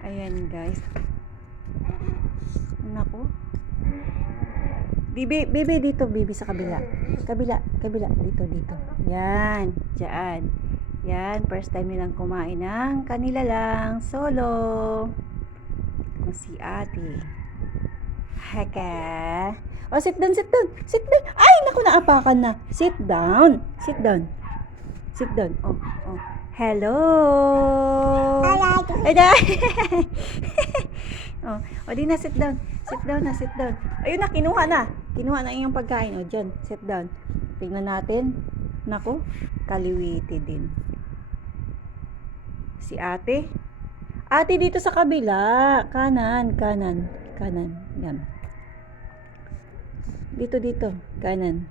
Ayan, guys. Naku. Bibi, bibi dito, bibi sa kabila. Kabila, dito. Yan, dyan. Yan, first time nilang kumain ng kanila lang, solo. Kung si ate. Haka. Oh, sit down. Ay, naku, naapakan na. Sit down. Oh. Hello. Ay, oh, di na, sit down. Ayun na, kinuha na iyong pagkain. O, dyan, sit down. Tingnan natin. Naku, kaliwiti din. Si ate. Ate, dito sa kabila. Kanan. Yan. Dito. Kanan.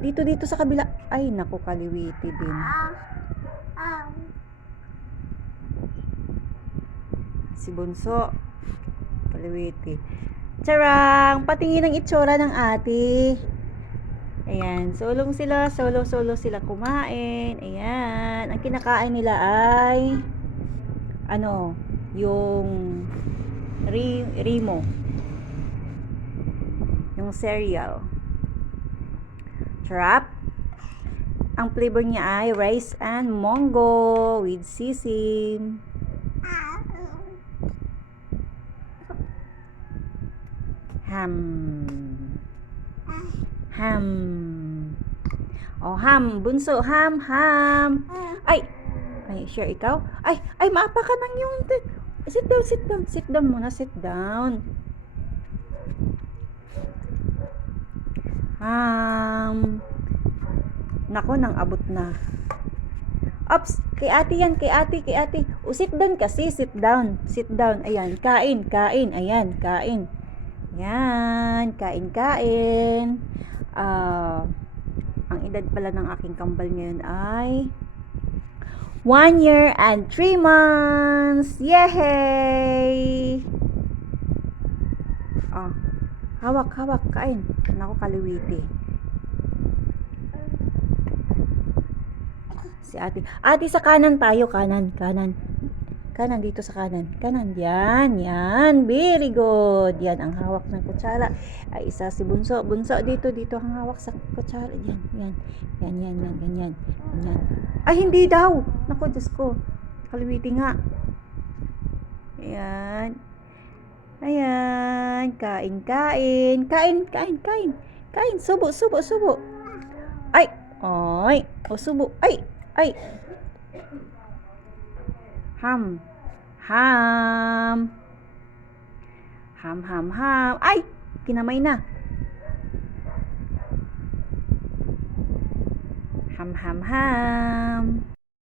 Dito sa kabila. Ay, naku, kaliwiti din. Si Bunso. Kaliwiti. Charang! Patingin ang itsura ng ate. Ayan. Solo sila kumain. Ayan. Ang kinakain nila ay yung Rimo. Yung cereal. Trap. Ang flavor niya ay rice and mango with sesame. Ham. Oh, ham. Bunso, ham. Ay, sure ikaw? Ay, maapa ka ng yung... Sit down muna, sit down. Ham. Nako, nang abot na. Ops, kay ate yan. O, sit down kasi, sit down. Ayan, kain. Ayan, kain. Yan, kain. Ang edad pala ng aking kambal ngayon ay 1 year and 3 months. Yay! Hawak, kain. Naku, kaliwiti. Si ate. Ate, sa kanan tayo, kanan. Kanan, dito sa kanan. Yan. Very good. Yan, ang hawak ng kutsara. Ay, isa si Bunso. Dito ang hawak sa kutsara. Yan. Ganyan. Ay, hindi daw. Naku, Diyos ko. Kaliwiti nga. Ayan. Kain. Subo. Ay. O, subo. Ay. Ham. Ay, kinamay na. Ham.